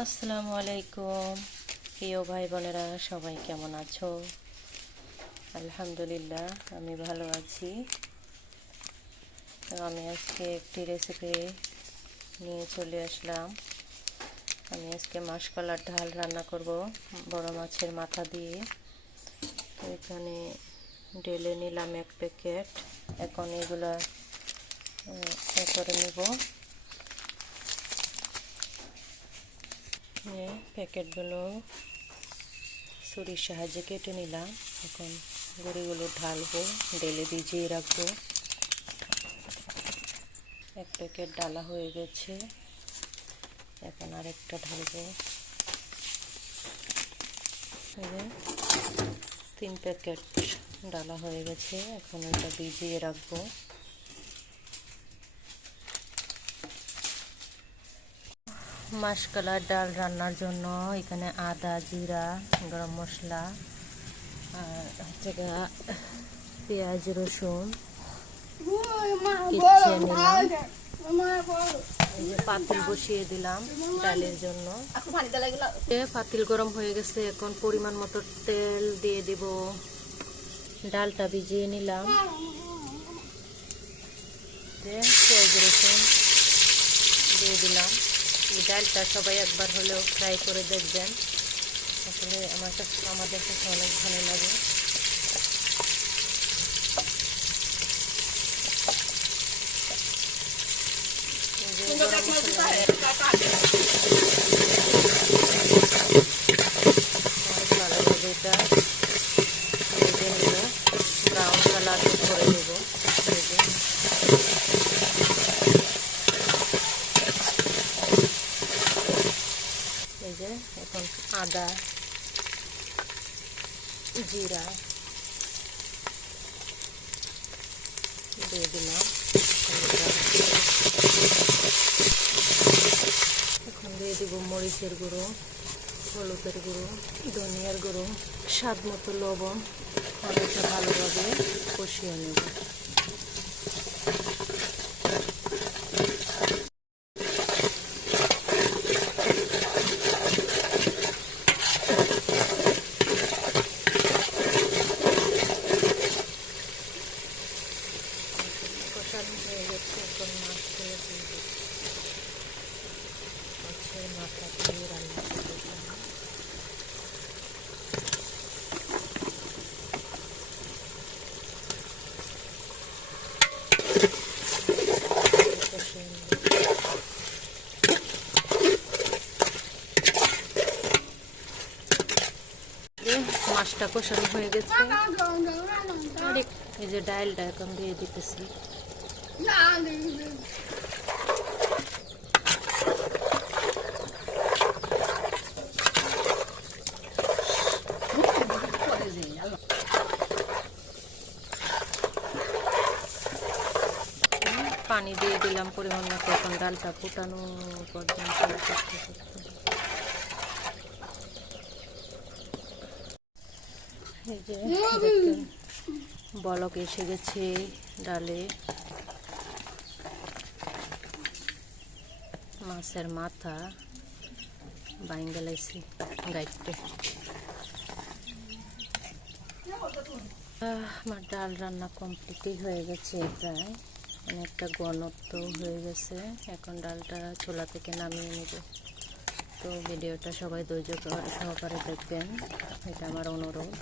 আসসালামু আলাইকুম প্রিয় ভাই বোনেরা, সবাই কেমন আছো? আলহামদুলিল্লাহ, আমি ভালো আছি। তো আমি আজকে একটি রেসিপি নিয়ে চলে আসলাম। আমি আজকে মাসকলার ঢাল রান্না করব বড় মাছের মাথা দিয়ে। তো এখানে ঢেলে নিলাম 1 প্যাকেট। এখন এগুলা করে নেব। প্যাকেটগুলো ছুরির সাহায্যে কেটে নিলাম। এখন বড়িগুলো ঢালবো, ঢেলে ভিজিয়ে রাখবো। 1 প্যাকেট ডালা হয়ে গেছে, এখন আরেকটা ঢালবো। 3 প্যাকেট ডালা হয়ে গেছে, এখন এটা ভিজিয়ে রাখবো। মাসকলার ডাল রান্নার জন্য এখানে আদা, জিরা, গরম মশলা আর পেঁয়াজ, রসুন কুচিয়ে নিলাম। পাতিল বসিয়ে দিলাম ডালের জন্য। পাতিল গরম হয়ে গেছে, এখন পরিমাণ মতো তেল দিয়ে দিব। ডালটা ভিজিয়ে নিলাম। পেঁয়াজ, রসুন দিয়ে দিলাম। এই ডালটা সবাই একবার হলেও ফ্রাই করে দেখবেন, আসলে আমাদের কাছে অনেক ভালো লাগে। ভালোভাবে এটা ভেজে নেব, ব্রাউন কালার করে নেব। এই যে এখন আদা, জিরা দিয়ে দিলাম। এখন দিয়ে দিব মরিচের গুঁড়ো, হলুদের গুঁড়ো, ধনিয়ার গুঁড়ো, স্বাদ মতো লবণ। অনেকটা ভালোভাবে কষিয়ে নেব। কষানো হয়ে গেছে, এখন মাছগুলো দিয়ে দিই। মাছের মাথা দিয়ে রান্না করে দিলাম। মাছটা কষানো হয়ে গেছে, এই যে ডালটা এখন দিয়ে দিতেছি। পানি দিয়ে দিলাম পরিমাণ মতো। এখন ডালটা ফুটানো পর্যন্ত এই যে বলক এসে গেছে ডালে। মাছের মাথা বাইঙ্গা লাইছি গাইতে। আমার ডাল রান্না কমপ্লিটই হয়ে গেছে, প্রায় অনেকটা ঘনত্ব হয়ে গেছে। এখন ডালটা চুলা থেকে নামিয়ে নেব। তো ভিডিওটা সবাই ধৈর্য সহকারে দেখবেন, এটা আমার অনুরোধ।